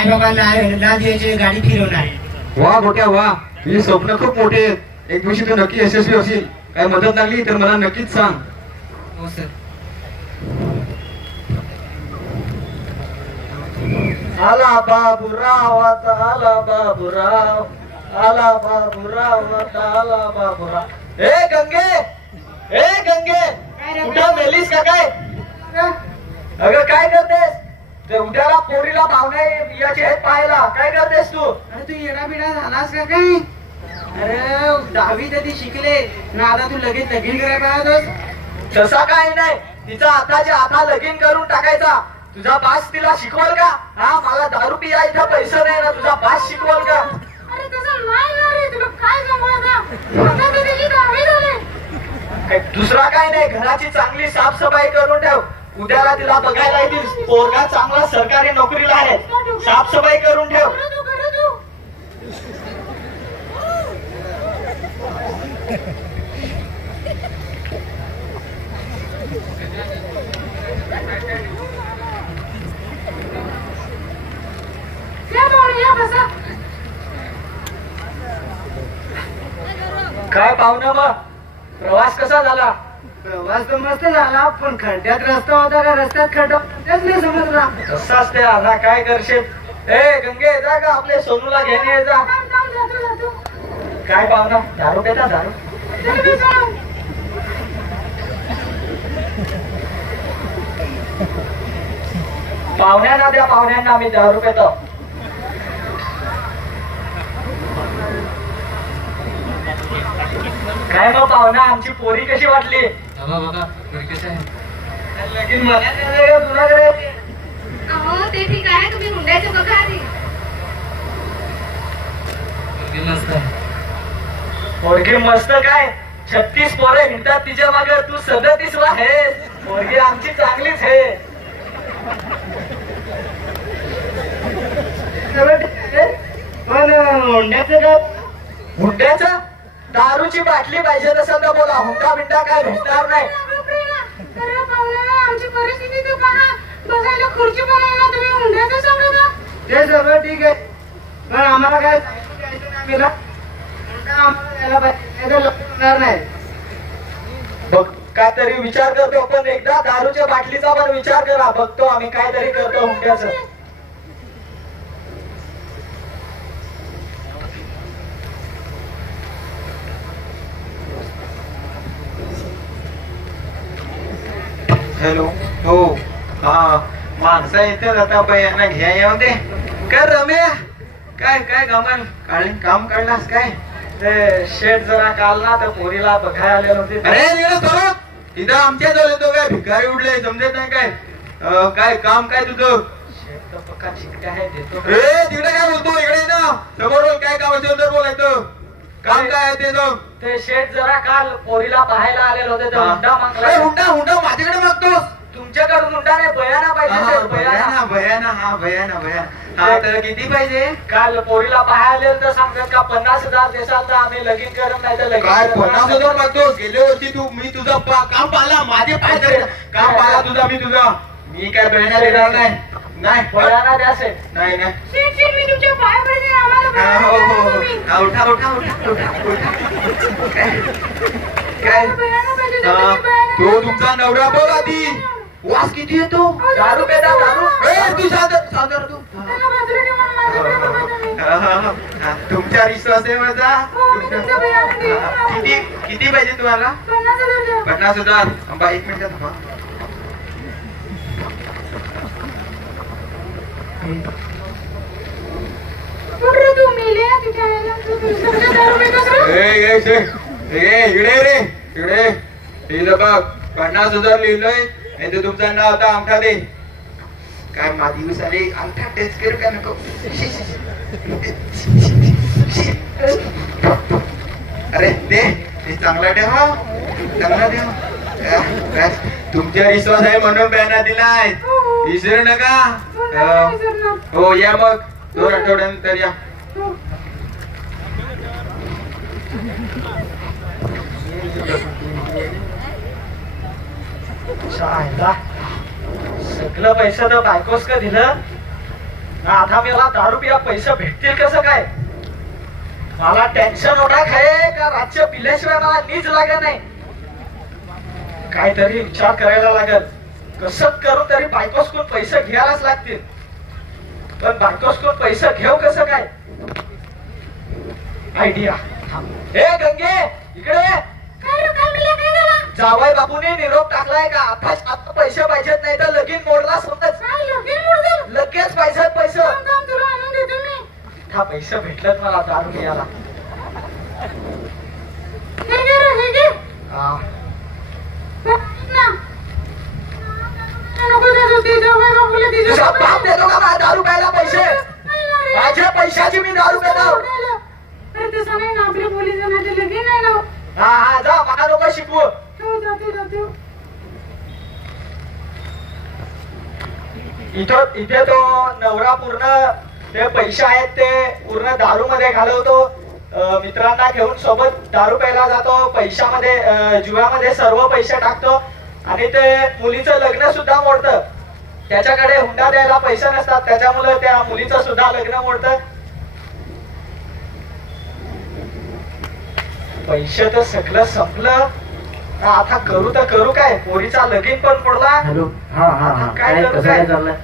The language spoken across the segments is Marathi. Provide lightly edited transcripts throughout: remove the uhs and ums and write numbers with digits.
आई बाबांना लाच द्यायची, गाडी फिरवणार. वा गोट्या वा, तुझी स्वप्न खूप मोठे आहेत. एक दिवशी तू नक्की यशस्वी होशील. काय मदत लागली तर मला नक्कीच सांग. हो सर. आला बाबूराव आता आला बाबूराव, आला बाबूराव आता आला बाबूराव. ए गंगे, ए गंगे, कुठं मेलीस का काय? अगं काय करतेस? ते उद्याला पोरीला पाहुणे याचे आहेत पाहायला. काय करतेस तू? अरे तू येडा बिडा झालास का काय? अरे 10वी तरी शिकले ना, आता तू लगेच लगीन करायला पाहतोस? तसा काय नाही, तिचा आताच्या आता लगीन करून टाकायचा. तुझा बास तिला शिकवल का? हा, मला दारू पिया इथं पैसे नाही ना, तुझा बास शिकवल का? अरे तसं नाही ना रे, तुला काय सांगू आता तुझी 10वी झाली. दुसरा काय नाही, घराची चांगली साफसफाई करून ठेव. उद्याला तिला बघायला येतील. पोरगा चांगला सरकारी नोकरीला आहे, साफसफाई करून ठेव. काय पाहुणा मग प्रवास कसा झाला? प्रवास तर मस्त झाला, पण खड्ड्यात रस्ता होता का रस्त्यात खड्डा तेच नाही समजला. तसाच ते आता काय करशील. ए गंगे, जा का आपले सोनूला घेणे ये जा. काय पाहुणा, दारू पेता? दारू पाहुण्यांना द्या, पाहुण्यांना. आम्ही दारू पेतो. काय मग पाहुणा, आमची पोरी कशी वाटली? लगीन मला तुला अहो ते ठीक आहे, तुम्ही हुंड्याचं बघा आधी. पोरगी मस्त काय, 36 पोरं हिंडतात तिच्या मागे, तू 37वा आहेस. पोरगी आमची चांगलीच आहे. पण हुंड्याचं काय? हुंड्याचं? दारूची बाटली पाहिजे तसं तर बोला, हुंडा बिंडा काय भेटणार नाही. आमची परिस्थिती तू पहा, बसायला खुर्ची पण आहे ना, तुम्ही हुंड्याचं सांगता? ते सगळं ठीक आहे, पण आम्हाला काय आम्हाला द्यायला पाहिजे, होणार नाही. बघ काहीतरी विचार करतो, पण एकदा दारूच्या बाटलीचा पण विचार करा. बघतो आम्ही काहीतरी करतो हुंड्याचं. हॅलो. हो हा, माणसं येते आता बायांना घ्या येऊ दे. काय रम्या, काय काय गमन काम काढलास काय? ते शेट जरा काल ना, तर पोरीला बघायला आले होते. अरे इथं आमच्या जवळ येतो काय? भिकारी उडले समजत नाही काय? काय काम काय तुझं? शेट तर पक्का ठीक आहे, देतो. तिकडे काय बोलतो? इकडे ना समोर बोल. काय काम असेल तर बोलायचं. काम काय आहे ते जाऊ. ते शेट जरा काल पोरीला पाहायला आलेले होते, तर हुंडा मागला. हुंडा माझ्याकडे मागतोस? तुमच्याकडून हुंडा नाही, बयाना पाहिजे. भयाना भयाना हा भयाना भया. हा तर किती पाहिजे? काल पोरीला पाहायला तर सांगतात का 50,000 देसाल तर आम्ही लगीन करत नाही. तर काय 50,000 मागतोस? गेल्या वर्षी तू मी तुझा काम पाहिला, माझे पाहिजे काम पाहिला तुझा मी तुझा. मी काय बयाना देणार नाही. नाही बयाना द्या शेट. नाही नाही. मी तुमच्या पाया पडते, आम्हाला हो हो हो, उठा उठा उठा उठा. काय तो तुमचा नवरा बघ आधी. वास किती येतो? दारू पेता दारू. तू सादर तू. तुमच्या विश्वास आहे माझा. किती पाहिजे तुम्हाला? 50,000. थांबा 1 मिनिट थांबा. इकडे रे इकडे लिहिलं बघ. 50,000 लिहिलंय. नाही तर तुमचं नाव आता अंगठा दे. काय माझी विसाले अंगठा टेस्ट करू का नको? अरे दे चांगला ठेवा, चांगला ठेवा. तुमच्या विश्वास आहे म्हणून बॅनर दिलाय, विसरू नका. हो या मग 2 आठवड्यानंतर या. सगळं पैसा तर बायकोस का दिलं. आता मला दारू पिया पैसे भेटतील कसं काय? मला टेन्शन होणार आहे का राज्य पिल्याशिवाय मला नीच लागत नाही. काहीतरी विचार करायला लागेल. कसं करून तरी बायकोसकडून पैसे घ्यायलाच लागतील. पण बायकोसकडून पैसे घेऊ कसं काय? आयडिया. हे गंगे इकडे जावई बापूने निरोप टाकलाय का? आता पैसे पाहिजेत नाही तर लगीन मोडला समज. लगेच पाहिजेत पैसे. हा पैसे भेटलेत मला दारू घ्यायला. तुझा बाप देतो का मला दारू प्यायला पैसे? माझ्या पैशाची मी दारू पितो. हा हा जा मला लोक शिकवू. इथे तो नवरा पूर्ण ते पैसे आहेत ते पूर्ण दारू मध्ये घालवतो. मित्रांना घेऊन सोबत दारू प्यायला जातो. पैशामध्ये जुव्यामध्ये सर्व पैसे टाकतो आणि ते मुलीचं लग्न सुद्धा मोडतं. त्याच्याकडे हुंडा द्यायला पैसे नसतात त्याच्यामुळे त्या मुलीचं सुद्धा लग्न मोडतं. पैसे तर सगळं संपलं. आता करू तर करू काय? पोरीचा लगीन पण पडला. हॅलो. हा हा हा. काय कसं काय चाललंय?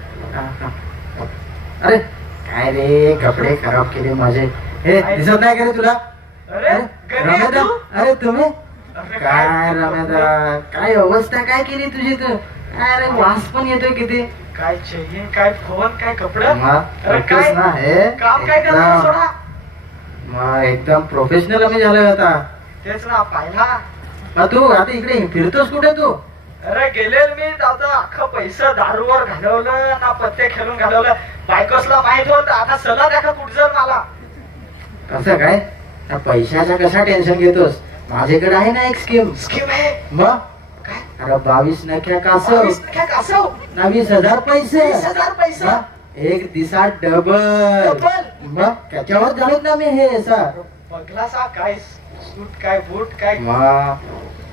अरे काय रे कपडे खराब केले माझे. हे दिसत नाही का रे तुला? अरे रमेदा. अरे तुम्ही काय रमेदा काय अवस्था काय केली तुझी तू? अरे वास पण येतोय किती. काय चेन काय फोन काय कपडे. अरे काय ना हे काम काय करतो सोडा. मग एकदम प्रोफेशनल आम्ही झालोय आता. तेच ना पाहिला. तू आता इकडे फिरतोस कुठे तू? अरे गेलेल मी जाऊ अख्खं पैसे दारूवर घालवलं ना पत्ते खेळून घालवलं. बायकोसला माहित होत आता सला दाखव कुठं मला. कसं काय? पैशाचा कसा टेन्शन घेतोस? माझ्याकडे आहे ना एक स्कीम. स्कीम आहे मग काय? अरे 22 नख्या कासव 20,000 पैसे. 20,000 पैसे एक दिवसात डबल. मग त्याच्यावर झालं ना मी हे बघला सा काय सूट काय बूट काय. मग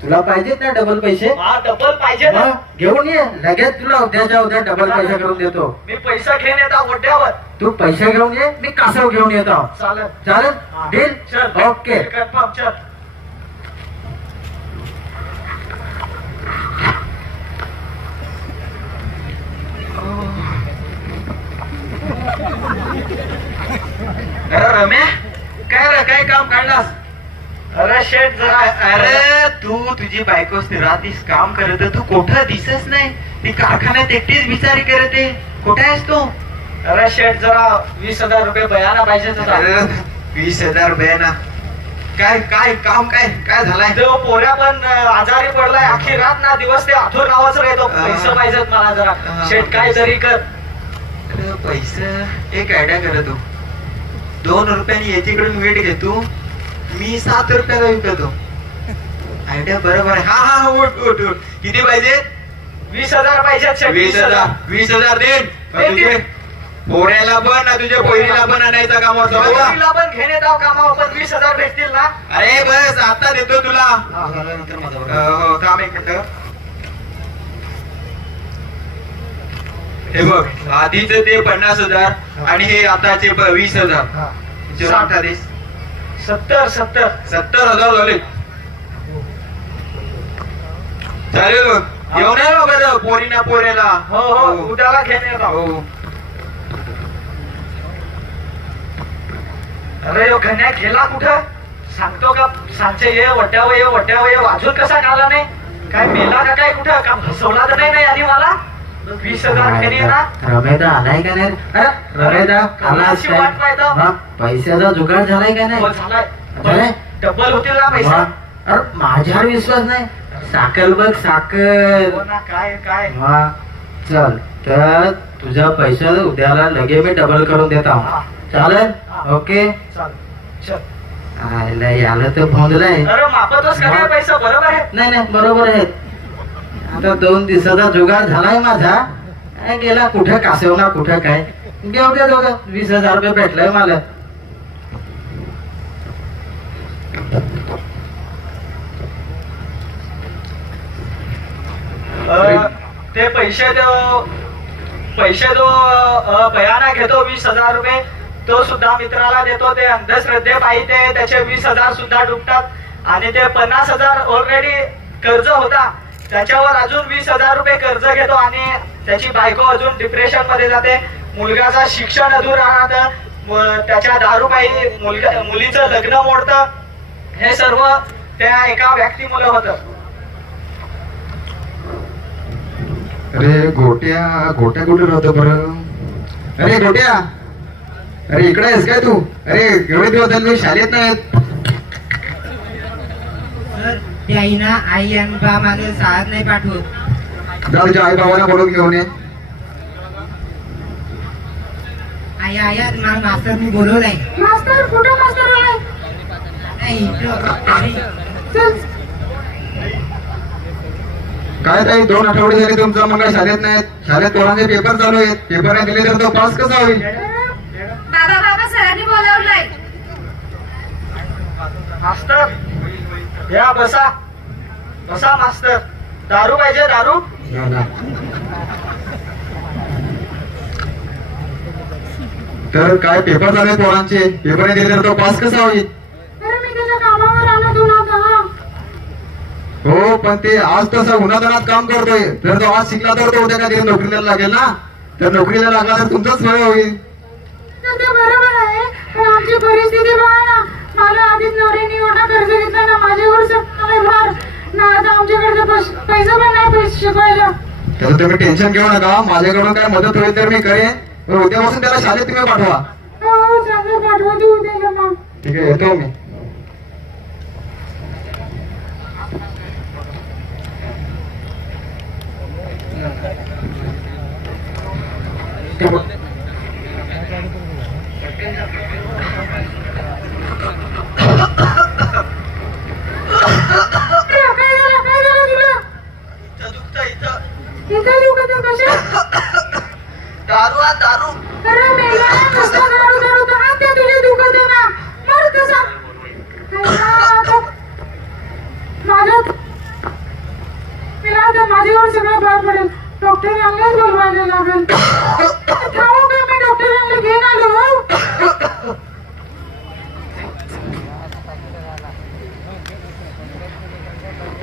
तुला पाहिजेत ना डबल पैसे? डबल पाहिजे ना. घेऊन ये लगेच तुला उद्याच्या उद्या डबल पैसे करून देतो. मी पैसा घेऊन येतो मोठ्यावर. तू पैसे घेऊन ये मी कासव घेऊन येतो. चालेल चालेल डील. चल ओके. कन्फर्म चल. अरे रम्या काय रे काय काम काढलास? अरे शेठ जरा. अरे तू तुझी बायको राहतीस काम करत तू कुठं दिसत नाही. ती कारखान्यात एकटीच बिचारी करते. कुठे आहेस तू? अरे शेठ जरा 20,000 रुपये बयाना पाहिजे होता. 20,000 रुपये ना. काय काय काम काय काय झालाय? तो पोऱ्या पण आजारी पडलाय. अख्खी रात ना दिवस ते आथूर नावाच राहतो. पैसे पाहिजेत मला जरा. शेठ काय तरी कर. पैसे एक आयडिया कर. तू 2 रुपयानी याच्याकडून वेट घेतो. मी 7 रुपयाला विकतो. आयडिया बरोबर आहे. हा हा उठ उठ उठ. किती पाहिजे? 20,000 पाहिजेत शेठ. 20,000 देईन. तुझे पोऱ्याला पण ना तुझ्या पोरीला पण आणायचा कामावर. पोरीला पण घेणे जाऊ कामावर पण 20,000 भेटतील ना? अरे बस आता देतो तुला. हो थांब एक मिनिट. हे बघ आधीच ते 50,000 आणि हे आताचे 20,000. 70,000 झाले. चालेल बघ. येऊन आहे ना बरं पोरीना पोऱ्याला. हो हो उद्याला घेणे जाऊ. हो. अरे यो घन्या गेला कुठं? सांगतो का सांचे ये वट्यावर ये वट्यावर ये. वाजून कसा आला नाही? काय मेला का काय? कुठं का फसवला तर नाही आणि मला 20,000 घेणे ना. रमेदा आलाय का नाही? रमेदा आलाच काय? पैशाचा जुगाड झालाय का नाही? झालाय. डबल होतील ना पैसा. अरे माझ्यावर विश्वास नाही. साखर बघ साखर. काय काय. चल तर तुझा पैसा उद्याला लगे मी डबल करून देता. चालेल. ओके आयला याला तर भोंदलाय. अरे मापतच का काय पैसा? बरोबर आहे. नाही नाही बरोबर आहे. आता 2 दिवसाचा जुगाड झालाय माझा. गेला कुठं कासव ना कुठं काय. घेऊ दे दोघं. 20,000 रुपये भेटलंय मला. ते पैसे पैसे जो बयाना घेतो 20,000 रुपये, तो सुद्धा मित्राला देतो. ते अंधश्रद्धेपायी ते त्याचे 20,000 सुद्धा डुबतात आणि ते 50,000 ऑलरेडी कर्ज होता, त्याच्यावर अजून 20,000 रुपये कर्ज घेतो आणि त्याची बायको अजून डिप्रेशन मध्ये जाते. मुलगाचं शिक्षण अधून राहतं, त्याच्या दारूपायी मुलीचं लग्न मोडतं. हे सर्व त्या एका व्यक्तीमुळे होतं. अरे गोट्या गोट्या कुठे राहतो बरं? अरे गोट्या, अरे इकडे आहेस काय तू? अरे एवढे दिवस झाले मी शाळेत नाहीत. ते आई ना, आई आणि बा माझं शाळेत नाही पाठवत. जा तुझ्या आई बाबांना बोलून घेऊन ये. आई आया मला मास्तरनी बोलवलंय. मास्तर कुठं मास्तर आलाय? नाही इथं. चल काय ताई 2 आठवडे झाले तुमचं मग शाळेत नाहीत. शाळेत पोरांचे पेपर चालू आहेत, पेपर नाही दिले तर तो पास कसा होईल? बाबा बाबा सरांनी बोलावलंय. मास्तर या, बसा बसा. मास्तर दारू पाहिजे? दारू? तर काय पेपर झाले पोरांचे, पेपर नाही दिले तर तो पास कसा होईल? अरे मी त्याच्या कामावर आलो दोन आता. हो पण ते आज तसं उन्हातानात काम करतोय, जर तो आज शिकला तर तो उद्या कधी नोकरीला लागेल ना. तर नोकरीला लागला तर तुमचाच वेळ होईल. तर ते बरोबर आहे, पण आमची परिस्थिती बघा ना. मला आधीच नवऱ्याने एवढा कर्ज घेतला ना, माझ्यावर सगळं भार ना. आता आमच्याकडे पैसा पण नाही पैसे शिकवायला. त्याचं तुम्ही टेन्शन घेऊ नका, माझ्याकडून काय मदत होईल तर मी करेन. उद्यापासून त्याला शाळेत तुम्ही पाठवा. हो चांगलं पाठवा देऊ त्याला मग. ठीक आहे, येतो मी. दारू दारू. अरे मेला नुसता दारू दारू तर हात तुझे दुखत ना. मर कसा माझ्यावर सगळं भार पडेल. डॉक्टरांनाच बोलवायला लागेल. थांबू का मी डॉक्टरांना घेऊन आलो.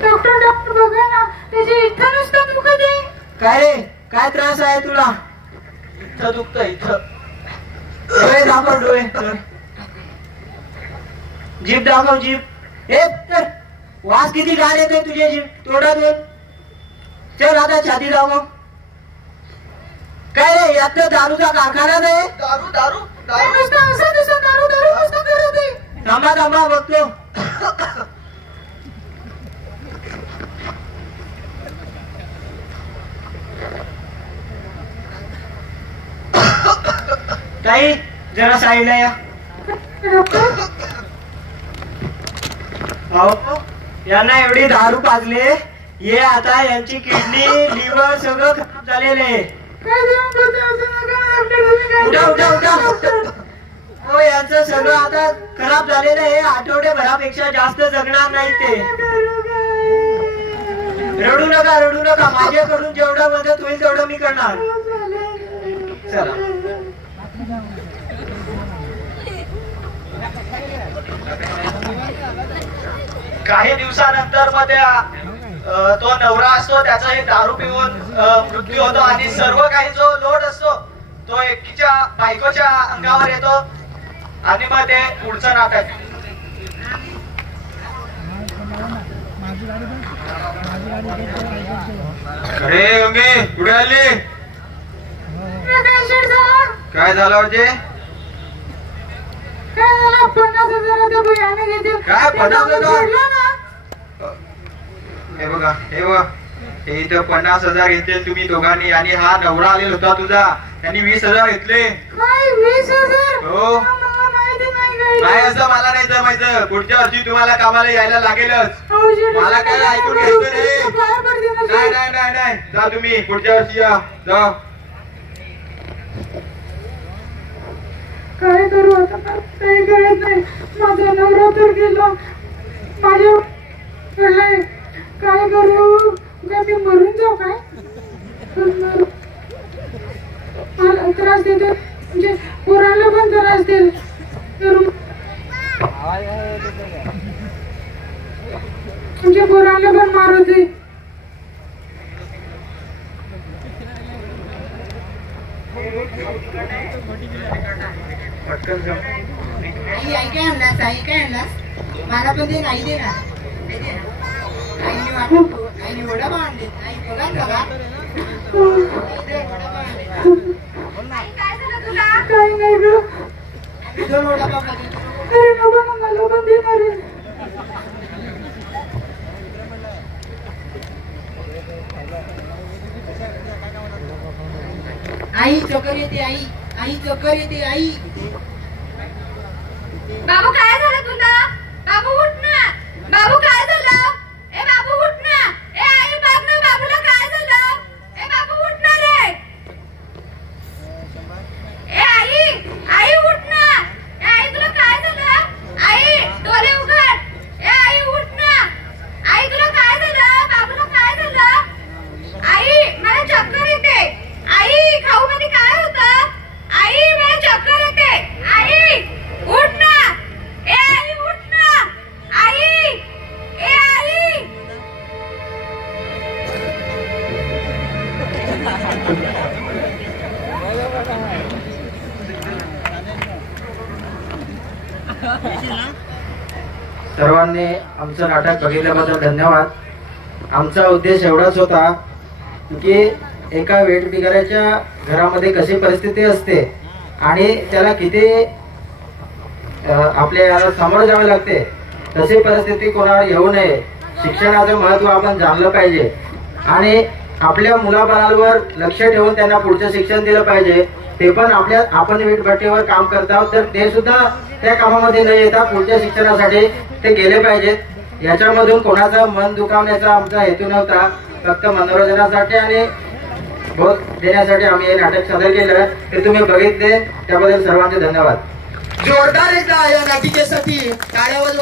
डॉक्टर बघा ना, त्याची इथं नुसतं दुखत आहे. काय रे, काय त्रास आहे तुला? इथं दुखतं, इथं. डोळे दाखव, डोळे. जीभ दाखव, जीभ. हे तर वास किती घाण येतोय तुझे जीभ तोंडातून. चल आता छाती दाखव. काय रे, यात तर दारूचा कारखाना आहे. दारू दारू नुसतं असं नुसतं दारू दारू नुसतं करत आहे. थांबा थांबा बघतो. ताई जरा साईडला या. अहो यांना एवढी दारू पाजले, हे आता यांची किडनी लिव्हर सगळं खराब झालेले. उठा उठा उठा. हो यांचं सगळं आता खराब झालेलं आहे. आठवड्याभरापेक्षा जास्त जगणार नाही ते. रडू नका रडू नका, माझ्याकडून जेवढं मदत होईल तेवढं मी करणार. चला. काही दिवसानंतर मध्ये तो नवरा असतो, त्याचा हे दारू पिऊन मृत्यू होतो आणि सर्व काही जो लोड असतो तो एकीच्या बायकोच्या अंगावर येतो आणि मग ते पुढचं नाटक. अरे गंगे कुठे आली? काय झालं होते? काय झालं? 50,000 बियाणे घेतील. काय 50,000? हे बघा हे इथं 50,000 घेतले तुम्ही दोघांनी आणि हा नवरा आलेला होता तुझा, त्यांनी 20,000 घेतले. काय 20,000? हो. मला माहिती नाही. काय असं मला नाही जमायचं. पुढच्या वर्षी तुम्हाला कामाला यायला लागेलच. मला काय ऐकून घ्यायचं नाही. नाही नाही नाही, जा तुम्ही पुढच्या वर्षी या. जा. काय करू आता, काही कळत नाही. माझा नवरा तर गेला, माझ्या काय करू? काय मी मरून जाऊ? काय मला त्रास देते, म्हणजे पोरांना पण त्रास देईल. म्हणजे पोरांना पण मारते. आई आई काय आणलास? आई काय आणलास? मला पण दे, आई दे ना. आईने वाटत आईने वडापाव आणले. आई बघा बघा. काय झालं तुला? काही नाही ग. आम्ही 2 वडापाव खातो. अरे नको ना, मला पण देणार आहे. आई चक्कर येते. आई आई चक्कर येते. आई बाबू काय झालं तुला? बाबू उठ ना. बाबू काय झालं? ए बाबू उठ ना. ए आई बघ ना बाबूला काय झालं? ए बाबू उठ ना रे. ए आई, आई उठ ना. ए आई तुला काय झालं? आई डोळे उघड. ए आई उठ ना. आई तुला काय झालं? बाबूला काय झालं? आई मला चक्कर येते. आई खाऊ मध्ये काय होतं? आई मला चक्कर येते. आई उठ ना. ए आई उठ ना. आई, ए आई. सर्वांनी आमचं नाटक बघितल्याबद्दल धन्यवाद. आमचा उद्देश एवढाच होता की एका वेट बिगाऱ्याच्या घरामध्ये कशी परिस्थिती असते आणि त्याला किती आपल्याला सामोरं जावे लागते, तशी परिस्थिती कोणावर येऊ नये. शिक्षणाचं महत्त्व आपण जाणलं पाहिजे आणि आपल्या मुलाबाळांवर लक्ष ठेवून त्यांना पुढचं शिक्षण दिलं पाहिजे. ते पण आपण वीटभट्टीवर काम करतात तर ते सुद्धा त्या कामामध्ये न येता पुढच्या शिक्षणासाठी ते गेले पाहिजेत. याच्यामधून कोणाचं मन दुखावण्याचा आमचा हेतू नव्हता. फक्त मनोरंजनासाठी आणि बोध देण्यासाठी आम्ही हे नाटक सादर केलं. ते तुम्ही बघितले त्याबद्दल सर्वांचे धन्यवाद. जोरदार एकदा या नाटिकेसाठी टाळ्या वाजवा.